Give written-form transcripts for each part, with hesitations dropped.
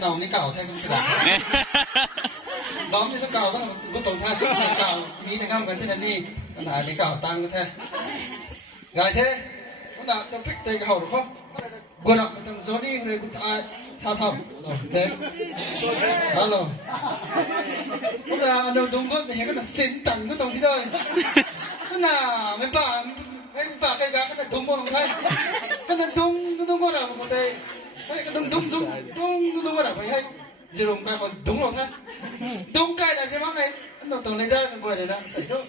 nào ní cào thay con cái đón như nó cào có tổn thay cái cào mí này ngâm gần thế này đi cái này ní cào tăng cái thế gài thế nó đã nó thích tay cái hậu được không vừa đọc cái thằng gió đi rồi cũng tha thầm rồi thế alo cũng là đầu đúng con thì cái là xin tận cái tông thế thôi cái nào mấy bà cái gã cái là đúng không thay cái là đúng con nào một đây cái đúng con nào phải hay gì rồi mà còn đúng rồi thay đúng cái là cái mắc này nó tao lấy ra cái quầy này đó xảy thôi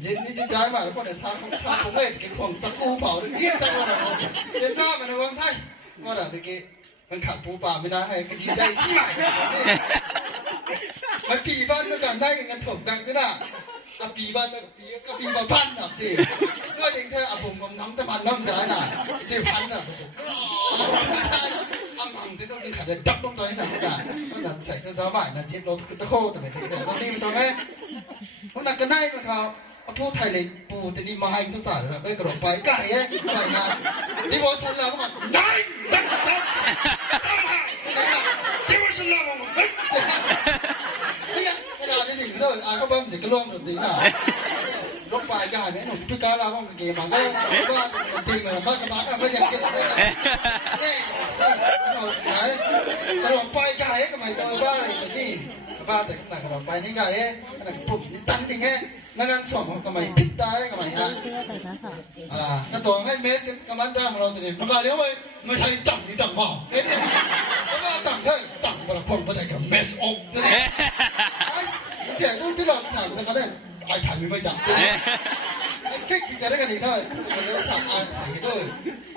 dính đi dính cái mà nó còn để sao không hết cái phòng sắc u bảo được ít ra con nào đến ra mà nó văng thay con là cáiมันขับปูป่าไม่ได้ให้กระดิ่งได้ชิบหายมันปีบ้านก็กันได้กันถมกันก็ได้อ่ะปีบ้านก็ปีบ้านพันอ่ะสิก็จริงแค่อ่ะผมน้ำตะพันน้ำใจน่ะ10,000อ่ะอ่ะมั่งที่ต้องกินขาดเลยดับลงตัวนี้หน่ะก็ได้ก็จะใส่เครื่องซ้อมบ่ายนะเจ็บรถตะโคแต่ไม่ถึงแต่ตอนนี้มันต้องไหมเพราะนักกันได้ก็เขาพูดไทยเลยปูแต่นี่มาให้ภาษาแบบไม่กระโดดไปไก่เอ้ยไก่งานนี่บอกฉันแล้วว่าได้ที่ว่าฉันแล้วว่าเนี่ยขนาดนี้ถึงเลยก็เบิ่มถึงกระโลมถึงตีน่ะลงไปไก่ไหมหนุ่มพิการเราว่าเกมมันก็ว่าจริงเลยบ้านกระบะก็ไม่อยากกินอะไรนี่ไหนกระโดดไปไก่ก็ไม่ตัวบ้าอะไรแต่นี่บ้าแต่กระโดดไปนี่ไก่เอ้ยขนาดผมนี่ตันจริงเอ้ยนักการสอบของทำไมพิษตายทำไมฮะกระตัวให้เม็ดกำมันได้ของเราตัวนี้มันก็เลี้ยวไปไม่ใช่ต่ำนี่ต่ำมากเอ๊ะแล้วก็ต่ำได้ต่ำกระผมก็ได้กับเมสอมตัวนี้เสียงที่เราถามกันได้ไอ้ถ่ายไม่ต่ำแค่กินกันได้กันอีกเท่าไหร่มันจะสั่งอะไรใส่ด้วย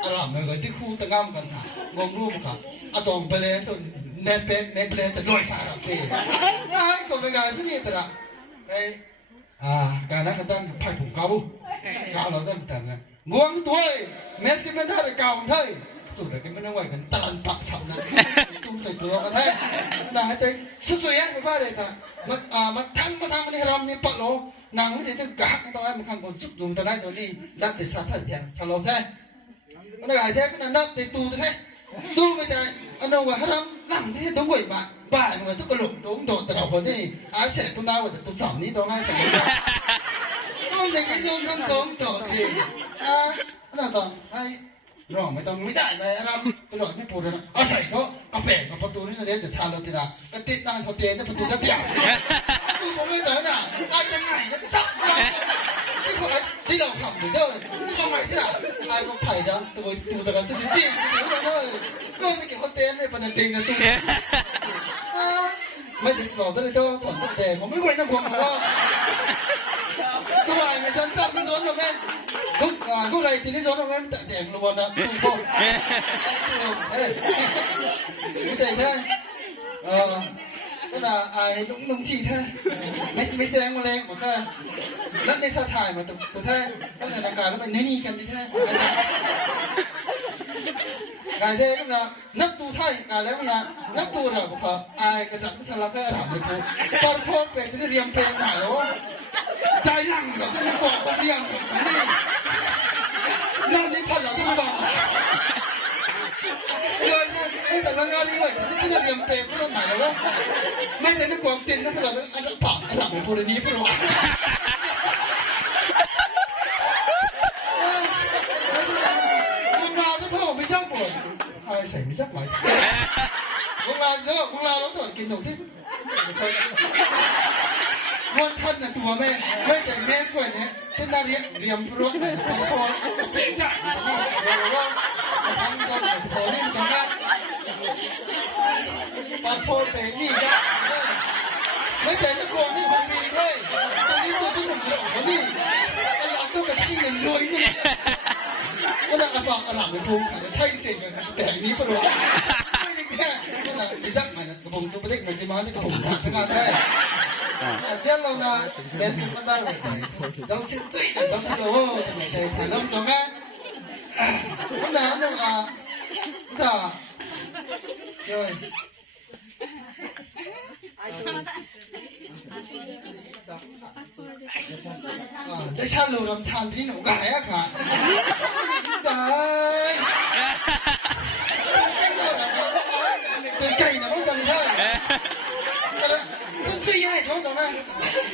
อารามมันก็ที่คู่ตะง่ำกันค่ะงงรูปค่ะอะตอมไปเลยตัวเนเปแต่ลอยสารสิไอ้ก็ไม่ง่ายสินี่แต่ละไอ้การนักการไพ่ผมเขาเขาเราต้องแต่เนี่ยงวงตัวเมสที่มันได้เก่าเท่สุดเลยที่มันเอาไว้กันตลันปักฉับนะตุ้มติดตัวกันแท้น่าให้เต็มสวยๆไม่บ้าเลยแต่มันทั้งมันให้รำนี่ปักโลหนังนี่ต้องกักต้องให้มันข้างบนสุดดุมแต่ได้ตัวนี้ดัดติดสัตว์แท้ชะลอแท้มันอะไรแท้ก็นั่งติดตูแท้ตูไม่ได้อันนั้นว่าให้รำหลังที่ต้องไหวมาบ้านมันทุกกระหล่ำตุ้มโดดแต่เราคนนี้อาเสร็จตุ้มดาวแต่ตุ้มสามนี้ต้องให้ใส่ต้องอย่างนี้ต้องทำตุ้มโดดสินั่นต้องให้ร้องไม่ต้องไม่ได้เลยรำตลอดไม่พูดเลยนะเอาใส่ก็เอาแปะกับประตูนี่นะเดี๋ยวชาเราติดอ่ะก็ติดนั่งเขาเตียงประตูจะเตี่ยประตูผมไม่เจอน่ะได้ยังไงจะจับที่คนที่เราทำอยู่เด้อที่ทำไมที่ไหนไอ้พวกไผ่จังตัวตะกันสติปิ้งตัวเลยก็จะเก็บเขาเตียงในประเด็นติงนะตัวไม่ถึงสอบได้เลยเจ้าก่อนแต่ผมไม่ไหวนะผมว่าตัวไอ้ไม่ฉันจับที่สวนเราแม่ทุกไรที่นี่สวนเราแม่แต่แดงล้วนนะตุ้งพ่อไม่แต่แท้ก็น่ะไอ้ลุงฉี่แท้ไม่แซงมาแรงหมดแค่แล้วในสถานมาตัวแท้ก็ในอาการแล้วมันนี่กันที่แท้กายเท่ก็นะนับตูไทยกายแล้วเนี่ยนับตูเราบอกว่าไอ้กษัตริย์ก็สลับแค่ถามเลยพูดตอนพ่อเป็นที่เรียนเพลงไหนแล้วใจนั่งแบบที่ก่อนต้องเรียนนั่งนี่พันหลังที่ไม่บอกเลยเนี่ยไม่แต่ละงานนี้เลยที่เรียนเพลงก็ต้องไหนแล้วไม่แต่ในความตินนั่นเป็นอะไรอันนั้นปากอันหลังเป็นโพลีนี้เป็นอะไรไม่ช่างปวดใครใส่ไม่ช่างหมายพวกเราเยอะพวกเราต้องตรวจกินหนูที่วันท่านน่ะตัวแม่ไม่แต่แม่กว่านี้ที่น่าเรียมรถเนี่ยบางคนเป็นได้เราว่าบางคนโผล่นี่จังนะบางคนเป็นนี่จ้ะไม่แต่นักคนนี่ผมบินเลยตอนนี้ตัวที่ผมจะออกนี่เราต้องกระชี้เงินรวยนี่ก็ได้กระบอกกระหล่ำเป็นภูมิแต่ไทยเสียงแต่นี้ประหลาดไม่ได้แค่ก็ได้ไม่ซักมันกระผมตัวประเทศมันจะมาที่กระผมทำงานได้เจ้าเรานะเป็นคนบ้านไหนต้องสิ้นใจต้องโอ้ทำไมใจถ่ายน้ำตรงนั้นขนาดนั้นจ้าเจ้าจะชันลูรำชันที่หนูกายอะค่ะได้เป็นไก่นะพวกกันเลย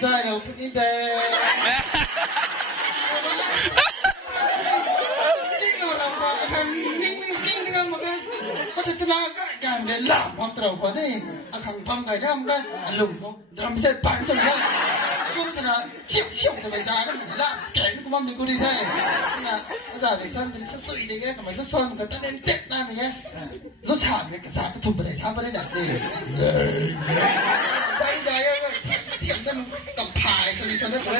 ใช่เราอินเตอร์จริงเราทำนิ่งจริงนะมันก็เขาจะทำการเดินล่ามความตรงกว่านี่อาคำทำกันทำกันอารมณ์ดรัมเซตปั่นตัวนี้ก็มันจะเชี่ยวทำไมได้ก็ล่ามแก่ก็มันมีกูดีแท้นะภาษาเด็กสั้นจะสวยดีแค่ทำไมต้องซ้อนกันตั้งแต่เด็กได้ไหมเนี่ยรสชาติเนี่ยกระสับกระทุบไปได้ช้าไปได้หนักจริงได้เทียมได้มันกับพายชนิดนั้นเลย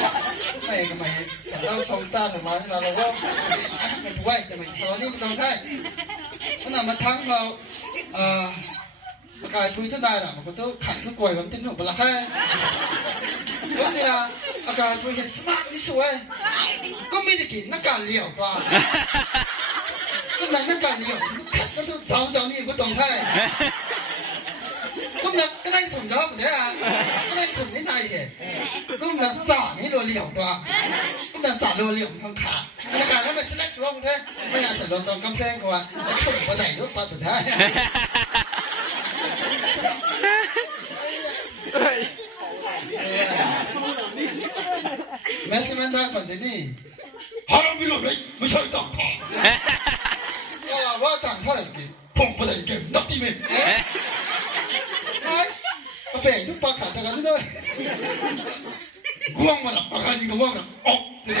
ไม่ก็ไม่แต่เราชมสตาร์หรือมาเราก็ไม่ถูกไว้แต่ไม่ตอนนี้มันต้องใช่มันนำมาทั้งเราการคุยทุกนายน่ะมันก็ต้องขัดทุกกวยมันติดหนุนไปละแค่แล้วเนี่ยอาการคุยสมาร์ทที่สวยก็ไม่ได้กินนักการเลี้ยวตัวก็นักการเลี้ยวขัดก็ต้องสาวนี่ก็ต้องใช่ก็นักก็ได้ถุงเท้าเหมือนเดิมก็ได้ถุงนิดหน่อยเหรอก็นักสานี่รัวเลี้ยวตัวก็นักสารัวเลี้ยวข้างขาในการนั้นไม่ใช่เล็กสุดหรอกเด้ไม่อยากใส่รองเท้ากำแพงกว่าแล้วถุงก็ได้ยกปลาตัวได้แม้แต่มันได้ปัจจุบันฮารามิโลเลยไม่ใช่ต่างพาว่าต่างพากี่ผมไม่ได้เก็บนับที่มันก็เป็นทุกปากขาดกันด้วยง่วงมันปากขาดยิ่งง่วงมันออกเลย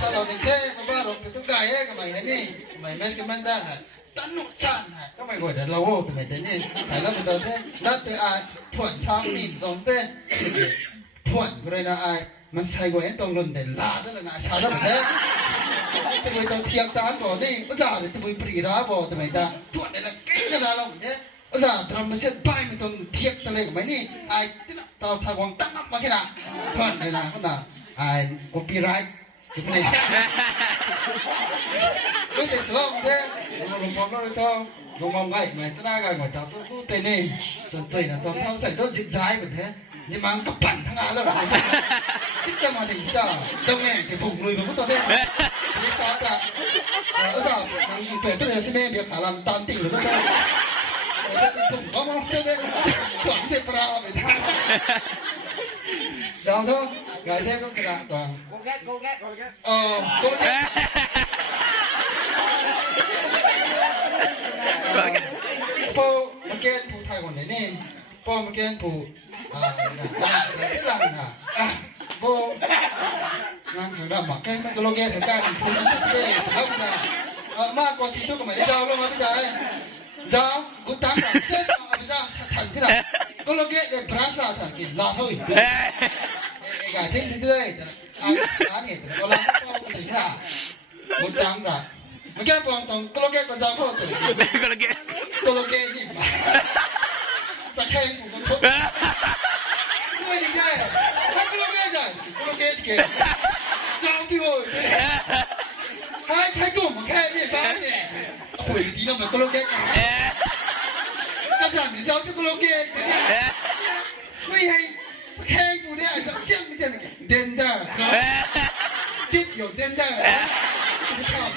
ถ้าเราเด็กๆก็ว่าเราเป็นทุกข์ใจก็ไม่เห็นนี่ไม่แม้แต่มันได้ตั้งหนุกสั่นก็ไม่กดเราโอ้ทำไมแต่นี่แต่เราเป็นตัวเต้แล้วแต่ไอ้ถ่วนช้ำนี่ตรงเต้ถ่วนก็เลยนะไอ้มันใส่กว่าเห็นตรงรุ่นเด่นลาด้วยนะชาแล้วเต้จะไปต้องเทียบตาบ่นี่ภาษาเนี่ยจะไปปรีราบ่ทำไมตาถ่วนเนี่ยนะเก่งขนาดเราเนี่ยภาษาทำมาเสร็จไปไม่ต้องเทียบทะเลกับไหมนี่ไอ้ที่น่ะตาทางวังตั้งมาแค่น่ะถ่วนเนี่ยนะขนาดไอ้กูปีไรจุดนี้ก็จะสลบเนี่ยลงความร้อนตัวลงความง่ายไหมตนากันหมดจับตู้เต้นนี่สนใจนะสองเท้าใส่ตัวจิตใจเหมือนเท่จิมังกับปั่นทั้งงานแล้วหรอจิตจะมาถึงจ้าเจ้าแม่ที่ผมลุยมาเมื่อตอนนี้นี่ตาจ้าจ้ายังเปิดตัวเลยใช่ไหมเบียร์ขาลันตันติ่งหรือเปล่าผมก็มองเจ้าเนี่ยขวัญเทปราไปทางดาวเท่าไงเท่ก็กระดาษตัวโกแกโกแกพอมาเกณฑ์ผู้ไทยคนไหนนี่พอมาเกณฑ์ผู้ที่หลังนะพองานถึงเราหมักแค่ไม่ก็โลเกตถึงการคุณเท่เขาจะมากกว่าที่ทุกคนไม่ได้เจ้าลงมาพี่ชายเจ้ากูตั้งแต่เจ้าพี่ชายทันที่ไหนก็โลเกตเนี่ยพระราชากินลาเฮ้ยไอ้กายทิ้งที่ด้วยอันนี้ก็ลาก็ถึงที่ไหนกูตั้งแต่เมื่อกี้พอตรงก็โลเกตก็จะพูดถึงก็โลเกตนี่มาสักแค่กูก็ทุบไม่ได้สักก็โลเกตได้ก็โลเกตเก่งเจ้าที่โว้ยให้กูมาแค่นี้บ้างเนี่ยโอ้ยดีนะมันก็โลเกตกันก็สั่งเจ้าที่ก็โลเกตไม่ให้สักแค่กูเนี่ยจะเชี่ยงไม่ใช่เด่นจ้าติดอยู่เด่นจ้า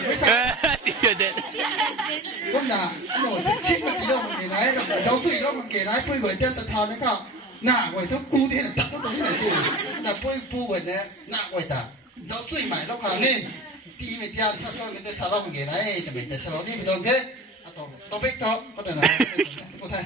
ไม่ใช่ก็น่ะหนูจะชิมมันดีแล้วมันเก๋ไหนเจ้าสื่อแล้วมันเก๋ไหนปุ้ยเหมือนเจ้าตะทานนะครับหน้าไว้ทุกกูที่นั่นตัดก็ตรงนี้ไหนสิแต่ปุ้ยปูเหมือนเนี่ยหน้าไว้ตาเจ้าสื่อใหม่แล้วค่ะนี่ตีไม่ยากถ้าชอบมันจะทะเลาะมันเก๋ไหนแต่ไม่แต่ทะเลาะนี่ไม่โดนแค่ต่อไปต่อก็ได้นะกูไทย